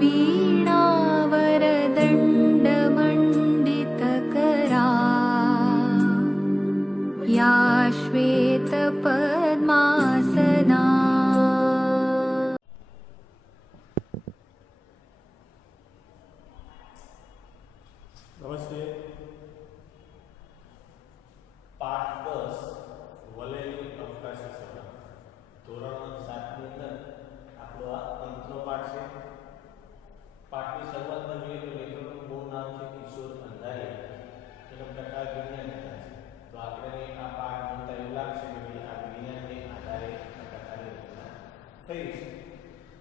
वीणावरदण्डमण्डितकरा या श्वेतपद्मासना। नमस्ते। पाठ 10 वलयની અવકાશી સભા ધોરણ 7 ની અંદર આપણો આ અંતનો પાઠ છે। પાઠની શરૂઆતમાં જોઈએ તો લેખકનું પૂરું નામ છે કિશોર અંધારિયા, એનો પ્રકાર વિજ્ઞાન કથા છે। તો આપણે આ પાઠ જોતા એવું લાગશે કે આ વિજ્ઞાનને આધારે આ કથાની રચના થઈ છે।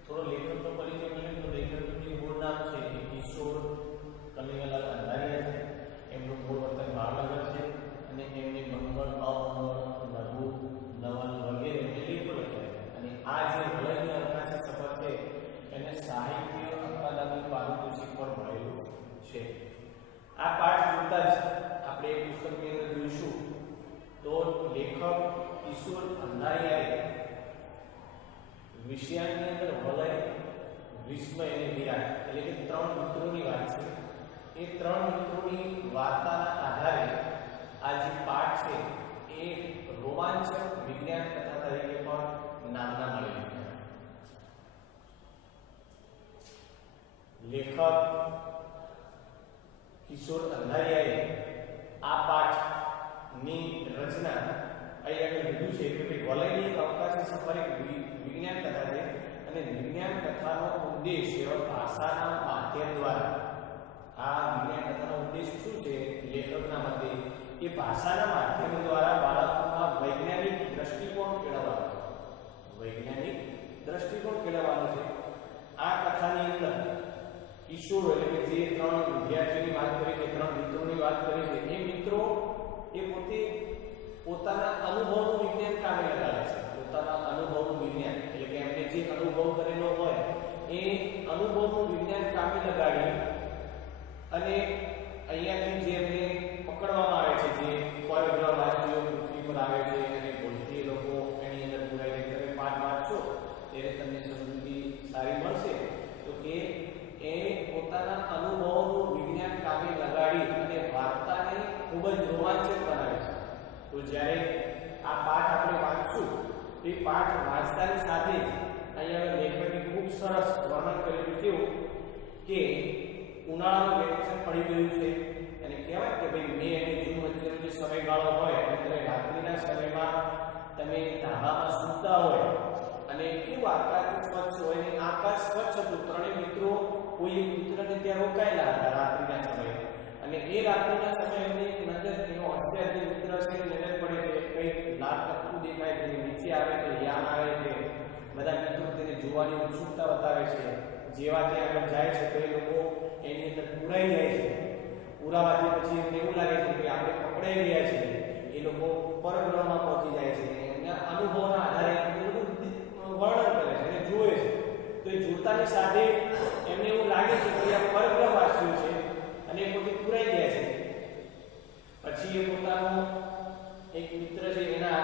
થોડો લેખકનો પરિચય મળ્યો તો લેખકનું જે મૂળ નામ છે એ કિશોર કનૈયાલાલ અંધારિયા છે। એમનું મૂળ વતન ભાવનગર છે અને એમને મંગળ, અમંગળ, લઘુ, નવલ વગેરે લેખો લખ્યા છે। અને આ જે વલયની અવકાશી સફર છે એને સાહિત્ય અકાદમી પારિતોષિક પણ મળેલું છે। આ પાઠ જોતા જ આપણે એક પુસ્તકની અંદર જોઈશું તો લેખક કિશોર અંધારિયાએ વિષયાની અંદર વલય, વિસ્મય અને વિરાટ એટલે કે 3 મિત્રોની વાત છે। એ 3 મિત્રોની વાર્તાના આધારે આ જે પાઠ છે એ રોમાંચક વિજ્ઞાન કથા તરીકે પણ નામના મળેલી છે। લેખક કિશોર અંધારિયાએ આ પાઠની રચના અહીંયા આગળ લીધું છે કે વલયની અવકાશી સફર એક વિજ્ઞાન કથા છે અને વિજ્ઞાન કથાનો ઉદ્દેશ્ય ભાષાના માધ્યમ દ્વારા આ વિજ્ઞાન કથાનો ઉદ્દેશ શું છે લેખકના મતે એ ભાષાના માધ્યમ દ્વારા બાળકોમાં વૈજ્ઞાનિક દ્રષ્ટિકોણ કેળવવાનો છે। વૈજ્ઞાનિક દ્રષ્ટિકોણ કેળવવાનો છે। આ કથાની અંદર કિશોર એટલે કે જે 3 વિદ્યાર્થીઓની વાત કરી છે, 3 મિત્રોની વાત કરી છે, એ મિત્રો એ પોતે પોતાના અનુભવનું વિજ્ઞાન કામે લગાડે છે। પોતાના અનુભવનું વિજ્ઞાન એટલે કે એમને જે અનુભવ કરેલો હોય એ અનુભવનું વિજ્ઞાન કામે લગાડી અને અહીંયાથી જે એમને પકડવામાં આવે છે, જે પરગ્રહવાસીઓ પૃથ્વી પર આવે છે અને ભૂલથી લોકો એની અંદર પુરાઈને તમે પાઠ વાંચશો ત્યારે તમને સમજૂતી સારી મળશે તો કે એ પોતાના અનુભવનું વિજ્ઞાન કામે લગાડી અને વાર્તાને ખૂબ જ રોમાંચક બનાવે છે। તો જ્યારે આ પાઠ આપણે વાંચશું એ પાઠ વાંચતાની સાથે જ અહીંયા લેખકે ખૂબ સરસ વર્ણન કર્યું કેવું કે ઉનાળાનું વેકેશન પડી ગયું છે અને કહેવાય કે ભાઈ મે અને જૂન વચ્ચેનો જે સમયગાળો હોય એટલે રાત્રિના સમયમાં તમે ધાબામાં સૂતા હોય અને કેવું આકાશ સ્વચ્છ હોય ને આકાશ સ્વચ્છ હતું। 3 મિત્રો કોઈ એક મિત્રને ત્યાં રોકાયેલા હતા રાત્રિના સમયે અને એ રાત્રિના સમયે એમને એક નજર એનો અત્યારે જે મિત્ર છે નજર પડે છે, કંઈક લાલ ટપકું દેખાય છે, નીચે આવે છે, યામ આવે છે, બધા મિત્રો તેને જોવાની ઉત્સુકતા બતાવે છે। જેવા તે આગળ જાય છે તો એ લોકો એની અંદર પુરાઈ જાય છે। પુરાવાથી પછી એમને એવું લાગે છે કે આપણે પકડાઈ ગયા છીએ। એ લોકો પરગ્રહમાં પહોંચી જાય છે, એમના અનુભવના આધારે બધું વર્ણન કરે છે અને જુએ છે। તો એ જોતાની સાથે એમને એવું લાગે છે કે આ પરગ્રહવાસીઓ છે અને એ પોતે પુરાઈ ગયા છે। પછી એ પોતાનો એક મિત્ર છે એના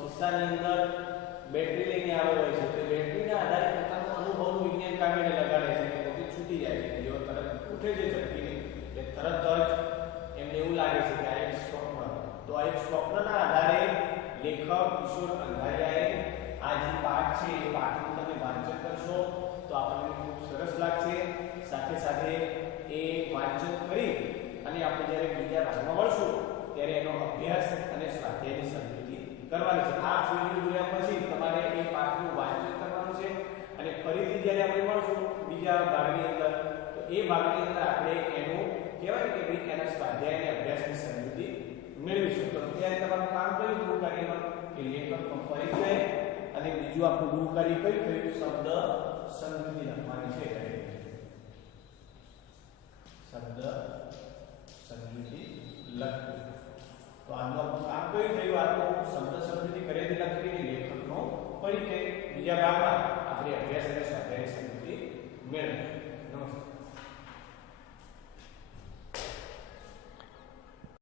ખિસ્સાની અંદર બેટરી લઈને આવેલો હોય છે, તો બેટરીના આધારે પોતાનું અનુભવનું વિજ્ઞાન કામે લગાડે છે અને પોતે છૂટી જાય છે। જેવો તરત ઉઠે છે ઝડપીને એટલે તરત જ એમને એવું લાગે છે કે આ એક સ્વપ્ન। તો આ એક સ્વપ્નના આધારે લેખક કિશોર અંધારિયાએ આ જે પાઠ છે એ પાઠનું તમે વાંચન કરશો તો આપણને ખૂબ સરસ લાગશે। સાથે સાથે એ વાંચન કરી અને આપણે જ્યારે બીજા ભાગમાં મળશું ત્યારે એનો અભ્યાસ અને સ્વાધ્યાયની સમજૂતી કરવાની છે। આ વિડિયો જોયા પછી તમારે એ પાઠનું વાંચન કરવાનું છે અને ફરીથી જ્યારે આપણે મળશું બીજા ભાગની અંદર તો એ ભાગની અંદર આપણે એનું કહેવાય કે ભાઈ એના સ્વાધ્યાય અને અભ્યાસની સમજૂતી મેળવીશું। તો ત્યારે તમારું કામ કયું ગુરુ કાર્યમાં કે લેખકનો પરિચય અને બીજું આપણું ગુરુ કાર્ય કયું શબ્દ સમજૂતી લખવાની છે। શબ્દ સમજૂતી લખવું તો આનું કામ કયું થયું? આપણું શબ્દ સમજૂતી કરેલી લખવી લેખકનો પરિચય। બીજા ભાગમાં આપણે અભ્યાસ અને સ્વાધ્યાય સમજૂતી મેળવીશું। નમસ્કાર।